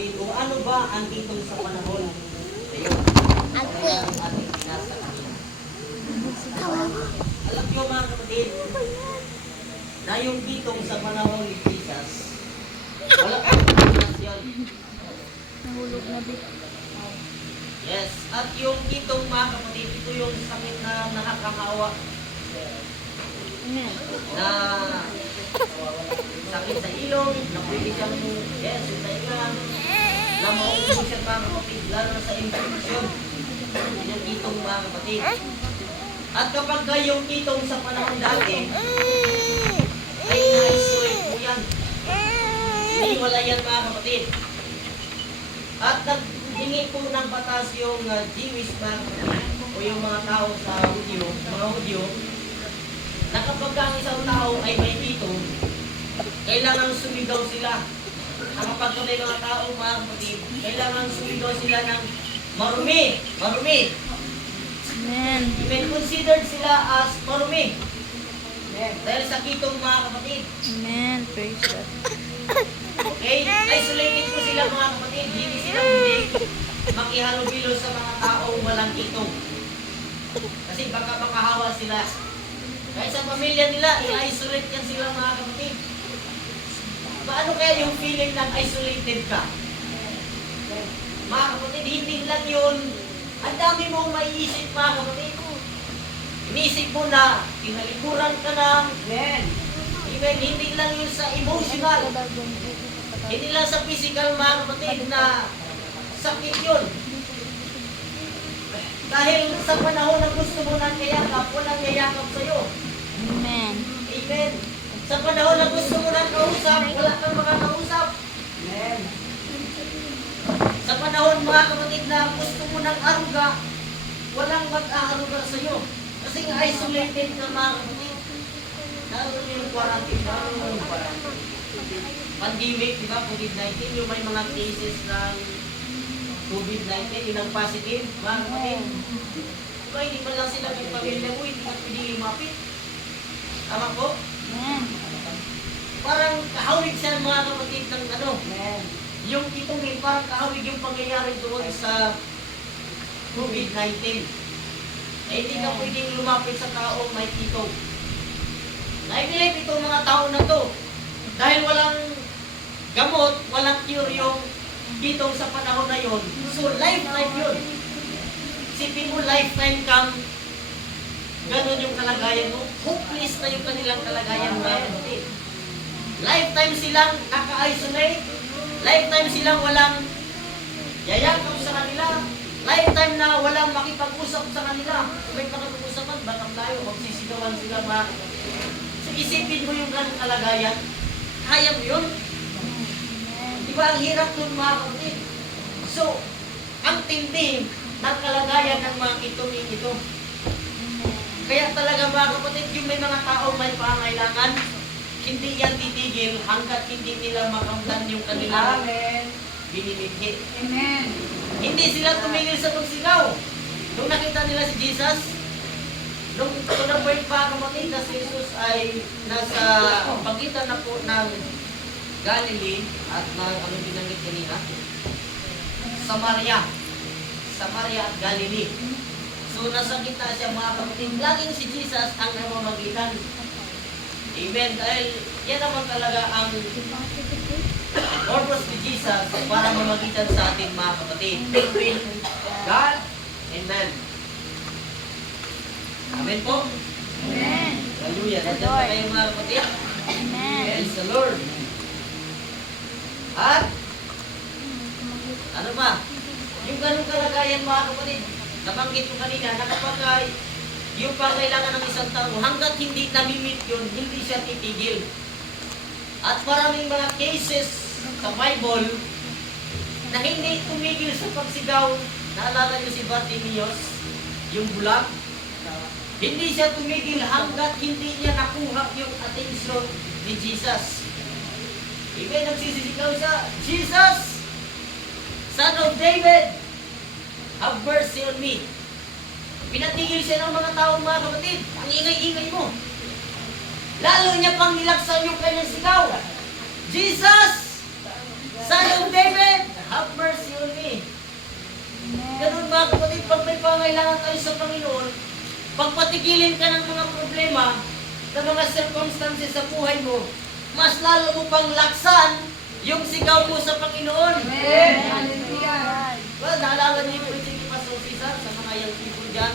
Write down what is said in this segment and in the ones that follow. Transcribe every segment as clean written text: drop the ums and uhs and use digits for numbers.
kapatid, kung ano ba ang titong sa panahon. Ayun. Kaya ang ating binasa kanina. Alam niyo mga kapatid, na yung titong sa panahon ni Jesus, wala pang kombinasyon. Nahulog na bit. Yes, at yung titong mga kapatid, ito yung sakit na nakakahawa. Amen. Na sakit sa ilong, na pwede siyang, yes, sa ilang, na mauubos siya mga kapatid, lalo na sa infection. Yan yung kitong mga kapatid. At kapag yung kitong sa panahon dati, ay na-isolate po yan. Iniwala yan mga kapatid. At naghingi po ng batas yung Jewish mga kapatid, o yung mga tao sa Hudyo, mga Hudyo, na kapag ang isang tao ay may kitong, kailangan sumigaw sila. Ang kapag may mga tao mga kapatid, kailangan sumigaw sila ng marumi, marumi. Amen. Even considered sila as marumi. Dahil sa kitong mga kapatid. Amen. Praise God. Okay? Isolated po sila mga kapatid. Hindi sila hindi makihalubilo sa mga taong walang kitong. Kasi baka makahawa sila. Kaya sa pamilya nila, i-isolate yan sila mga kapatid. Paano kaya yung feeling ng isolated ka? Mga kapatid, hindi lang yun. Ang dami mong maiisip mga kapatid. Inisip mo na, tinalikuran ka ng, even hindi lang yun sa emotional. Hindi lang sa physical mga kapatid na sakit yun. Dahil sa panahon na gusto mo ng kayakap, walang yayakap sa'yo. Amen. Amen. Sa panahon na gusto mo ng kausap, wala kang makakausap. Amen. Sa panahon mga kapatid na gusto mo ng aruga, walang mag-aaruga sa'yo. Kasi nga isolated ka mga kapatid. Naroon yung quarantine, naroon yung quarantine. Pandemic, di ba, COVID-19, yung may mga cases ng COVID-19, yung positive, mga kapatid. Diba, hindi man lang sila may pamilya mo, hindi ka pwede lumapit. Tama po? Amen. Parang kahawig siya mga kapatid ng ano. Yung kitong parang kahawig yung pangyayari doon sa COVID-19. Eh, hindi ka pwedeng lumapit sa taong may kitong. Naibilip itong mga tao na to. Dahil walang gamot, walang cure yung kitong sa panahon na yon. So, lifetime yun. Isipin mo, lifetime kang ganun yung kalagayan mo. Hopeless na yung kanilang kalagayan mo. Lifetime silang naka-isolate. Lifetime silang walang yayakap sa kanila. Lifetime na walang makipag-usap sa kanila. Kung may pakipag-usapan, bakang tayo, magsisigawan sila mga. So isipin mo yung ganong kalagayan. Kaya mo yun? Di ba ang hirap nun mga kapatid? So, ang tindi ng kalagayan ng mga kitongin ito. Kaya talaga mga kapatid, yung may mga tao may pangailangan, hindi yan titigil hanggat hindi nila makamtan yung kanilang binibighi. Amen. Hindi sila tumigil sa pagsigaw. Nung nakita nila si Jesus, nung tunabay pa kapatid na si Jesus ay nasa pagitan na po ng Galilee at ano binanggit kanina? Samaria. Samaria at Galilee. So nasa gitna siya mga kapatid. Laging si Jesus ang namamagitan. Amen. Dahil yan naman talaga ang purpose ni Jesus para mamagitan sa ating mga kapatid. Between God and man. Amen po? Amen. Hallelujah. Nandiyan pa kayo mga kapatid? Amen. Praise the Lord. At, ano ba? Yung ganung kalagayan mga kapatid, nabanggit ko kanina na kapag yung pangailangan ng isang tao, hanggat hindi namimit yun, hindi siya titigil. At maraming mga cases sa Bible na hindi tumigil sa pagsigaw. Naalala niyo si Bartimaeus, yung bulag? Hindi siya tumigil hanggat hindi niya nakuha yung atensyon ni Jesus. Ibig nagsisisigaw siya, Jesus, Son of David, have mercy on me. Pinatigil siya ng mga tao mga kapatid. Ang ingay-ingay mo. Lalo niya pang nilaksan yung kanyang sigaw. Jesus, Son of David, have mercy on me. Amen. Ganun mga kapatid, pag may pangailangan tayo sa Panginoon, pag patigilin ka ng mga problema, ng mga circumstances sa buhay mo, mas lalo mo pang laksan yung sigaw mo sa Panginoon. Amen. Hallelujah. Well, naalala niyo yung preaching ni Pastor Cesar sa mga young people dyan,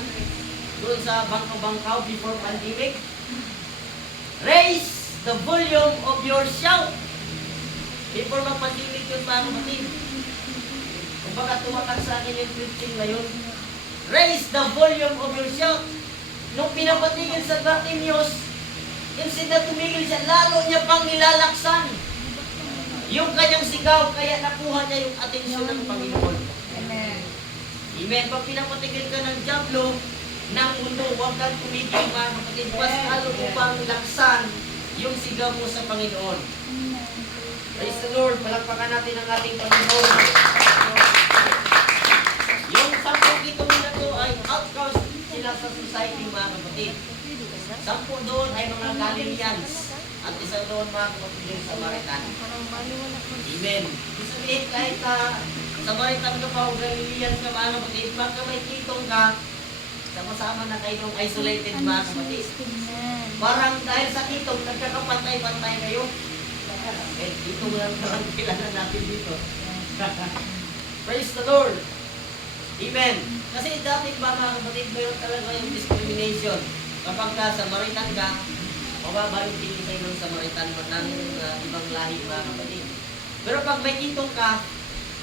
doon sa Bangkaw before pandemic. Raise the volume of your shout. Before mag-pandemic yun mga kapatid. Kung baka tumatak sa akin yung preaching na yun, raise the volume of your shout. Nung pinapatigil sa Bartimeus, instead na tumigil siya, lalo niya pang nilalaksan yung kanyang sigaw, kaya nakuha niya yung atensyon ng Panginoon. Amen. Amen. Pag pinapatigil ka ng diablo, ng mundo, huwag kang tumigil mga kapatid. Mas lalo mo pang laksan yung sigaw mo sa Panginoon. Praise the Lord. Palakpakan natin ang ating Panginoon. Yung 10 itong na to ay outcast sila sa society mga kapatid. 10 doon ay mga Galileans. At isa doon mga kapatid yung Samaritan. Amen. Ibig sabihin kahit Samaritan ka pa o Galileans ka mga kapatid, pagka may kitong ka, sama-sama na kayo ng isolated mga kapatid. Parang dahil sa kitong, nagkakapantay-pantay kayo. Eh, dito mo lang parang kilala natin dito. Praise the Lord. Amen. Kasi dati ba mga kapatid, mayroon talaga yung discrimination. Kapag ka Samaritan ka, mababa yung tingin sa'yo ng Samaritan ng ibang lahi mga kapatid. Pero pag may kitong ka,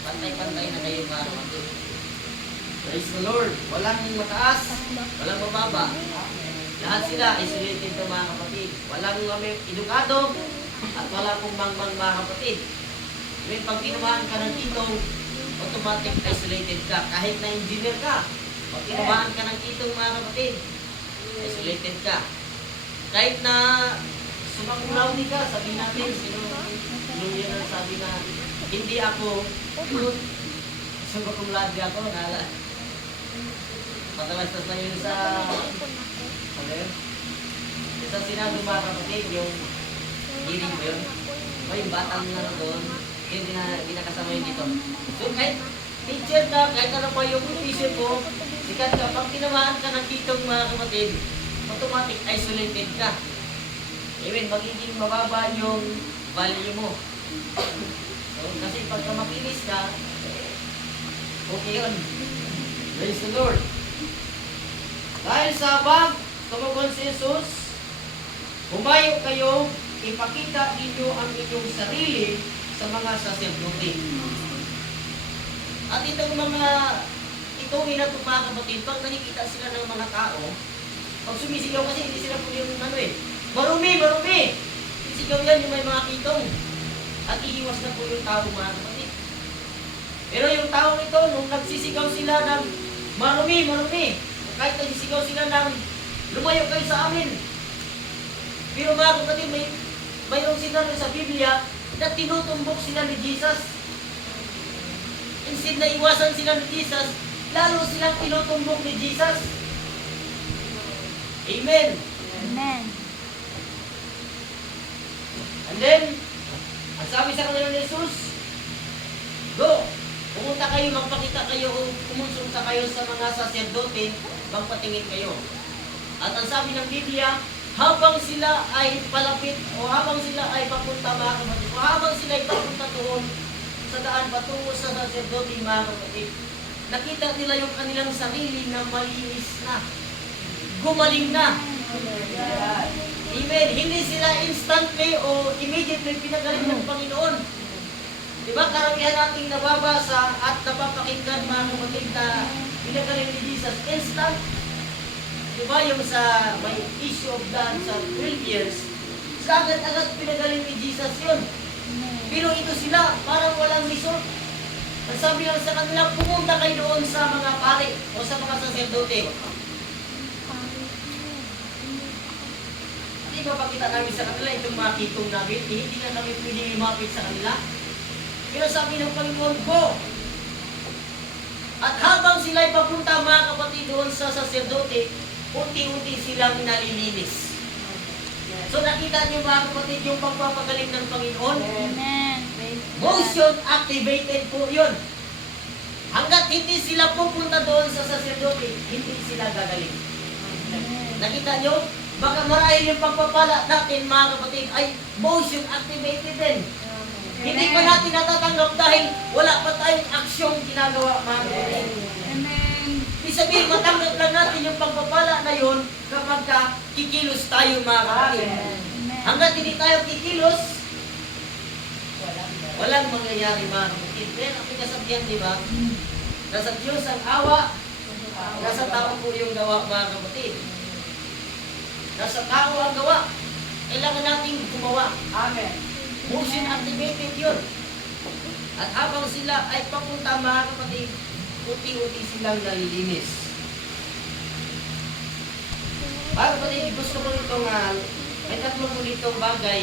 pantay-pantay na kayo mga kapatid. Praise the Lord. Walang mataas, walang mababa. Lahat sila isolated na mga kapatid. Walang edukado at wala pong mangmang mga kapatid. Even pag tinamaan ka ng kitong, automatic isolated ka. Kahit na engineer ka, pag tinamaan ka ng kitong mga kapatid, isolated ka. Kahit na sumakulawni ka, sabi natin, sino yun ang sabi na, hindi ako good, sumakulawni ako, nala. Patalastas na yun sa, ano yun? Sa sinabi mga kapatid, yung hearing mo yun, may batang na doon, yun ginakasama yun dito. So kahit teacher ka, kahit ano pa yung profession mo, sikat ka, pag tinamaan ka ng kitong mga kapatid, automatic isolated ka. Even magiging mababa yung value mo. So, kasi pagka makinis ka, okay yun. Praise the Lord. Dahil sa bag, tumugon si Jesus, humayo kayo, ipakita ninyo ang inyong sarili sa mga saserdote. At itong ina to mga kapatid, pag nakikita sila ng mga tao, pag sumisigaw kasi hindi sila po yung marumi! Sisigaw yan yung may mga kitong. At iiwas na po yung tao mga kapatid. Pero yung tao ito, nung nagsisigaw sila ng marumi, kahit nagsisigaw sila ng lumayo kayo sa amin. Pero mga kapatid, mayroong sinabi sa Biblia na tinutumbok sila ni Jesus. Instead na iwasan sila ni Jesus, lalo silang tinutumbok ni Jesus. Amen. Amen. And then, ang sabi sa kanila ni Jesus, go! Pumunta kayo, magpakita kayo, o kumonsulta kayo sa mga saserdote, magpatingin kayo. At ang sabi ng Biblia, habang sila ay palapit, o habang sila ay papunta mga kapatid, o habang sila ay papunta doon sa daan patungo sa saserdote mga kapatid, nakita nila yung kanilang sarili na malinis na. Gumaling na. Amen. Hindi sila instantly o immediately pinagaling ng Panginoon. Diba karamihan nating nababasa at napapakinggan mga kapatid na pinagaling ni Jesus instant. Diba yung sa may issue of blood sa 12 years, sa agad-agad pinagaling ni Jesus yun. Pero ito sila, parang walang resort. Ang sabi lang sa kanila, pumunta kayo doon sa mga pare o sa mga saserdote. Di ba pakita namin sa kanila itong mga kitong namin, hindi na kami pwedeng lumapit sa kanila. Pero sabi ng Panginoon ko, at habang sila'y papunta mga kapatid doon sa saserdote, unti-unti silang nalilinis. So nakita niyo mga kapatid yung pagpapagaling ng Panginoon? Amen. Motion activated po yun. Hanggat hindi sila pupunta doon sa sacerdote, hindi sila gagaling. Nakita nyo? Baka marahil yung pagpapala natin mga kapatid ay motion activated din. Hindi pa natin natatanggap dahil wala pa tayong aksyong ginagawa mga kapatid. Amen. Ibig sabihin, matanggap lang natin yung pagpapala na yun kapag kikilos tayo mga kapatid. Hanggat hindi tayo kikilos, walang mangyayari mga kapatid. Kaya ang pinasabihan, di ba? Nasa Diyos ang awa, nasa tao po yung gawa mga kapatid. Nasa tao ang gawa. Kailangan nating gumawa. Amen. Motion activated yun. At habang sila ay papunta mga kapatid, unti-unti silang nalilinis. Mga kapatid, gusto ko nitong may tatlo po nitong bagay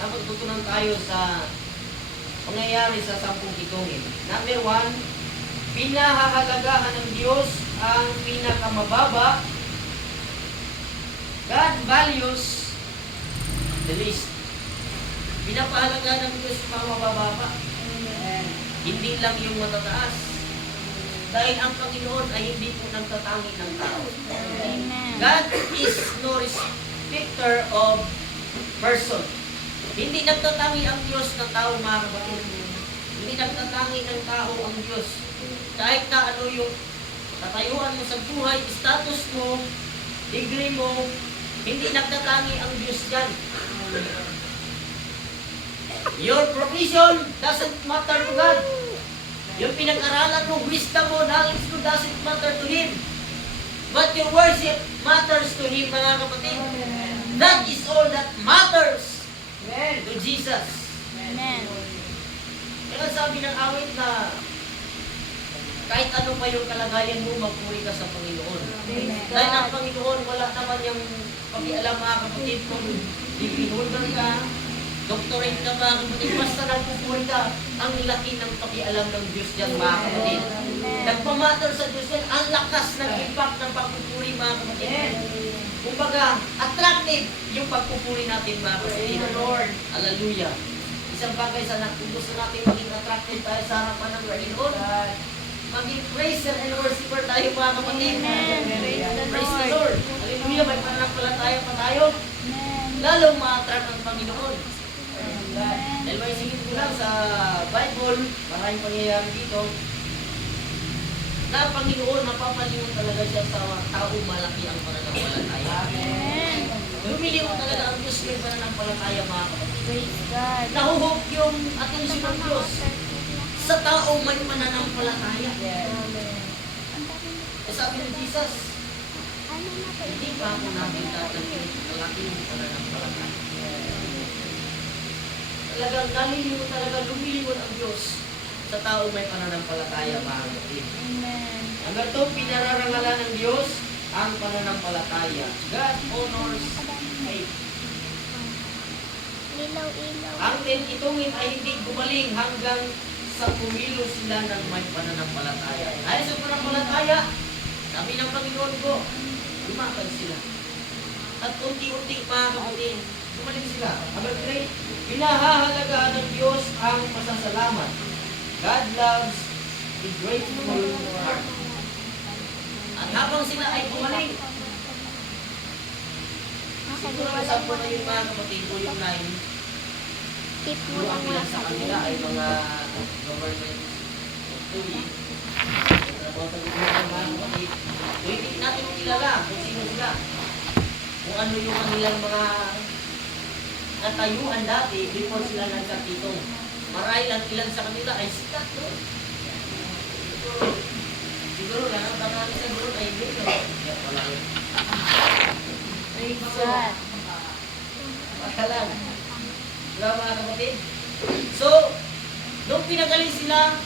na magtutunan tayo sa pangyayari sa 10 titungin. Number 1, pinahahalagahan ng Diyos ang pinakamababa. God values the least. Pinapahalagahan ng Diyos yung pinakamababa. Hindi lang yung matataas. Dahil ang Panginoon ay hindi po nagtatangi ng tao. Amen. God is no respecter of person. Hindi nagtatangi ang Diyos ng tao mga kapatid. Hindi nagtatangi ng tao ang Diyos. Kahit na ano yung katayuan mo sa buhay, status mo, degree mo, hindi nagtatangi ang Diyos dyan. Your provision doesn't matter to God. Yung pinag-aralan mo, wisdom mo, knowledge mo doesn't matter to Him. But your worship matters to Him mga kapatid. That is all that matters to Jesus. Amen. Kaya sabi ng awit na kahit ano pa yung kalagayan mo, magpuri ka sa Panginoon. Dahil ang Panginoon, wala naman yung pakialam mga kapatid kung degree holder ka, doctorate ka mga kapatid, basta nagpupuri ka, ang laki ng pakialam ng Diyos dyan mga kapatid. Nagpamatter sa Diyos yan, ang lakas ng impact ng pagpupuri mga kapatid. Kumbaga, attractive yung pagpupuri natin mga kapatid. Lord, hallelujah. Isang bagay sa kung gusto natin maging attractive tayo sa harapan ng Panginoon, maging praiser and worshiper tayo mga kapatid. Praise the Lord. Hallelujah, may pananampalataya pa tayo. Lalong ma-attract ang Panginoon. Dahil may singit ko lang sa Bible, maraming pangyayari dito, na ang Panginoon, napapalingon talaga siya sa taong malaki ang pananampalataya. Amen. Lumilingon talaga ang Diyos may pananampalataya mga kapatid. Praise God. Nahuhog yung atensyon ng Diyos sa taong may pananampalataya. Sabi ni Jesus, hindi pa ako natin tatanggin malaking pananampalataya. Talagang nalilingon talaga, lumilingon ang Diyos sa taong may pananampalataya mga kapatid. Amen. Number 2, pinararangalan ng Diyos ang pananampalataya. God honors faith. Ilaw-ilaw. Ang itungin ay hindi gumaling hanggang sa kumilos sila ng may pananampalataya. Dahil sa pananampalataya, sabi ng Panginoon ko, lumakad sila. At unti-unti mga kapatid, gumaling sila. Number 3, pinahahalagahan ng Diyos ang pasasalamat. God loves a grateful heart. At habang sila ay gumaling, siguro sa po na yung mga kapatid, yung 9, Tip mo yung lang ang mga ilan sa kanila ay mga government employee. Trabaho sa gobyerno mga kapatid. So, hindi natin kilala kung sino sila. Kung ano yung kanilang mga katayuan dati before sila nagkatitong. Marahil ang ilan sa kanila ay sikat, no? Siguro lang, ang tatalisan doon ay hindi, no? Kaya pala yun. Praise God. Makalang. Diba mga kapatid? So, nung pinagaling sila,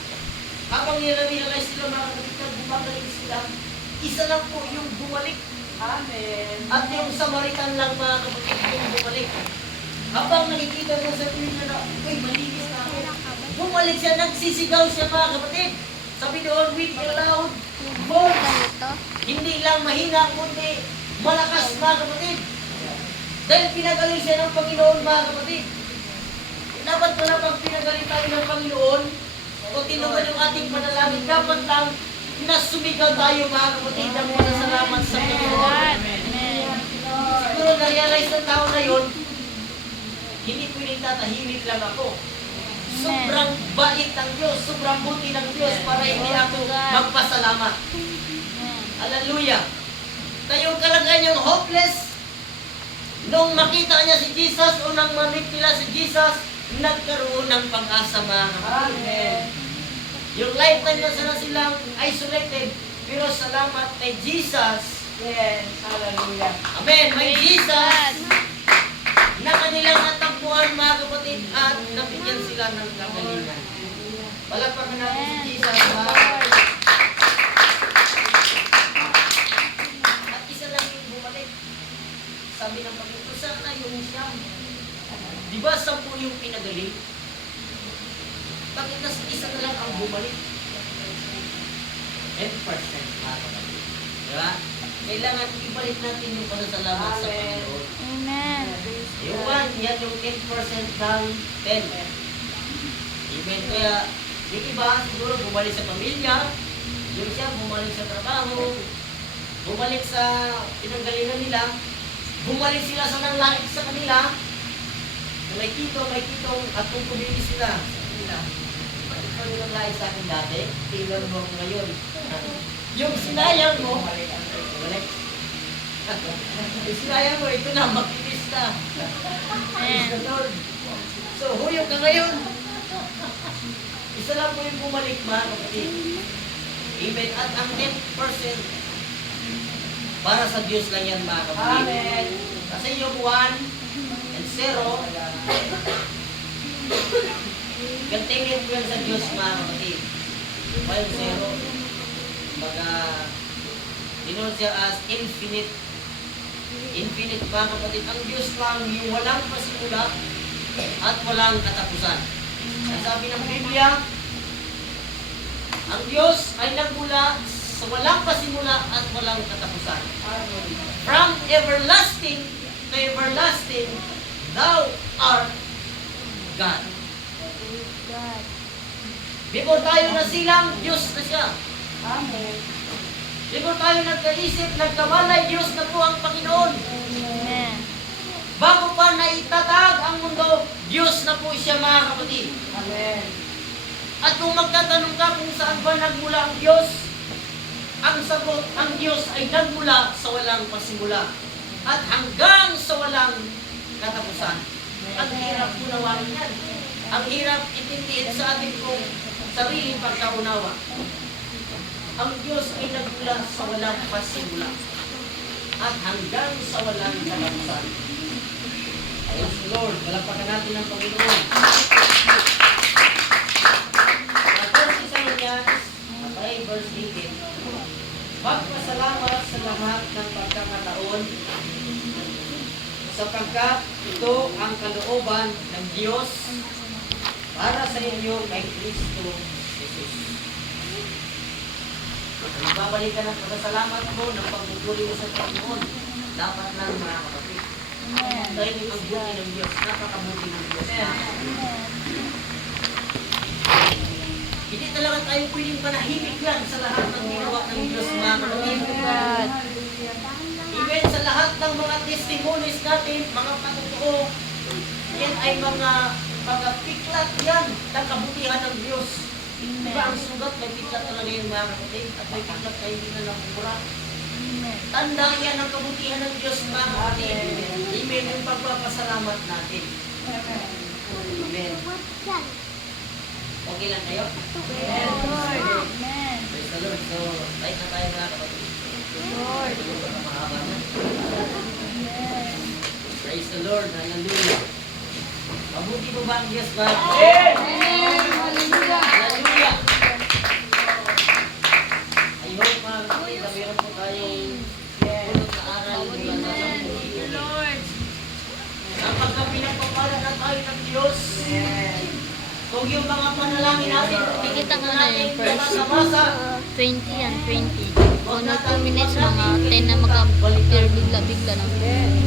habang nire-realize sila mga kapatid na bumagaling sila, isa lang po yung bumalik. Amen. At yung Samaritan lang mga kapatid yung bumalik. Habang nakikita niya sa tuwing niya na, uy, malinis na ako. Bumalik siya, nagsisigaw siya mga kapatid. Sabi doon, with a loud voice. Hindi lang mahina, kundi malakas mga kapatid. Dahil pinagaling siya ng Panginoon mga kapatid. dapat ko na pag pinagaling tayo ng Panginoon, o tinuman yung ating panalangin, dapat lang nasumigaw tayo mga kapatid ng pasasalamat sa Panginoon. Amen. Siguro na-realize ng tao na yun, hindi pwedeng tatahimik lang ako. Sobrang bait ng Diyos, sobrang buti ng Diyos para hindi ako magpasalamat. Hallelujah! Na yung kalagayan yung hopeless, nung makita niya si Jesus o nang mamit nila si Jesus, nagkaroon ng pag-asa mga kapatid. Amen. Yung lifetime na sana silang isolated, pero salamat kay Jesus. Yes. Hallelujah. Amen! May Jesus na kanilang natagpuan mga kapatid at nabigyan sila ng kagalingan. Palakpakan natin si Jesus. At isa lang yung bumalik. Sabi ng Panginoon, saan na yung siyam? Di ba 10 yung pinagaling? Bakit nas isa na lang ang bumalik? 10% mga kapatid. Diba? Kailangan ibalik natin yung pasasalamat sa Amen. Panginoon. Amen. Yung 1, yan yung 10% ng 10. Amen. Kaya, yung iba, siguro bumalik sa pamilya, yung siya bumalik sa trabaho, bumalik sa pinanggalingan nila, bumalik sila sa nanglangit sa kanila, may kitong, at kung kumili sila sa kanila. Bakit pa nilang langit sa akin dati? Tingnan mo ako ngayon. Yung sinayang mo, bumalik. Yung sinayang mo, ito na, makinis na. Praise the Lord. So, huyog ka ngayon. Isa lang po yung bumalik mga kapatid. Amen. At ang 10% para sa Diyos lang yan mga kapatid. Amen. Kasi yung 1 and 0, gantingin po yan sa Diyos mga kapatid. While 0, dinoon siya as infinite. Infinite mga kapatid. Ang Diyos lang yung walang pasimula at walang katapusan. Ang sabi ng Biblia, ang Diyos ay nagmula sa walang pasimula at walang katapusan. From everlasting to everlasting, Thou art God. God. Before tayo nasilang, Diyos na siya. Amen. Before tayo nagkaisip, nagkamalay, Diyos na po ang Panginoon. Amen. Bago pa naitatag ang mundo, Diyos na po siya mga kapatid. Amen. At kung magtatanong ka kung saan ba nagmula ang Diyos, ang sagot, ang Diyos ay nagmula sa walang pasimula at hanggang sa walang katapusan. Ang hirap unawain yan. Ang hirap itindihin sa ating kong sariling pagkaunawa. Ang Diyos ay nagmula sa walang pasimula at hanggang sa walang katapusan. Praise the Lord. Palakpakan natin ang Panginoon. Verse Isaias, verse 18. Magpasalamat sa lahat ng pagkakataon sapagkat ito ang kalooban ng Diyos para sa inyo kay Kristo Jesus. Kung babalik ka ng pagkasalamat mo, ng pagpupuri mo sa Panginoon, dapat lang mga kapatid. Amen. Dahil ang buti ng Diyos, napakabuti ng Diyos. Hindi talaga tayo pwedeng manahimik lang sa lahat ng ginawa ng Diyos mga kapatid. God. Even sa lahat ng mga testimonies natin, mga patotoo, yan ay mga piklat yan ng kabutihan ng Diyos. Diba ang sugat, may piklat talaga yung mga kapatid, at may piklat kayo hindi na nakukura. Tanda yan ang kabutihan ng Diyos mga kapatid. Amen yung pagpapasalamat natin. Amen. Okay lang kayo? Lord. Amen. Praise the Lord. So, right na tayo mga kapatid. Lord. Mahaba na. Amen. Praise the Lord. Hallelujah. Mabuti po ba ang Diyos ba? Amen. Hallelujah. Hallelujah. I hope mga kapatid na meron po tayong punot na aral mula sa Thank you, Lord. Kapag pinagpapala na tayo ng Diyos, kung yung mga panalangin natin, Nakita mo na yung first masa 20 and 20. Ano 2 minutes, mga 10 na mag-appear bigla-bigla ng ganon.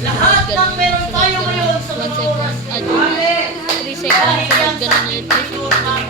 lahat ng meron tayo ngayon sa mga oras na ito, Amen. seconds, sunod ganun ulit 10 seconds.